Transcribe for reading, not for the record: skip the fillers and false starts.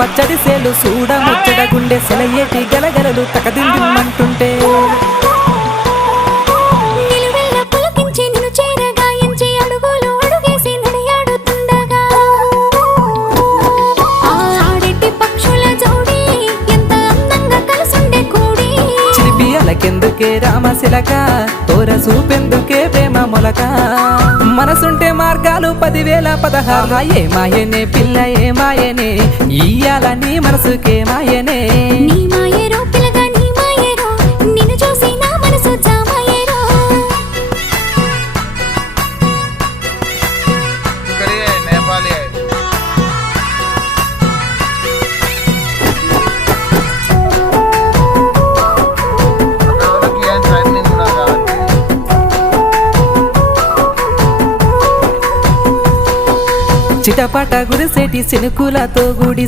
పచ్చడి సేలు చూడ ముచ్చట గుండె సెలయేటి గలగలలు తకదిందిమ్మంటుంటే కెందుకే రామశిలక తోర చూపెందుకే ప్రేమ మొలక మనసుంటే మార్గాలు 10,000 ఏ మాయనే పిల్ల ఏ మాయనే ఇయ్యాల నీ మనసుకే మాయనే నీ మాయరో పిల్లగా నీ మాయరో నిన్ను చూసి నా మనసు జామాయరో नेपाली है చిటపట గురిసేటి సినుకులతో గుడి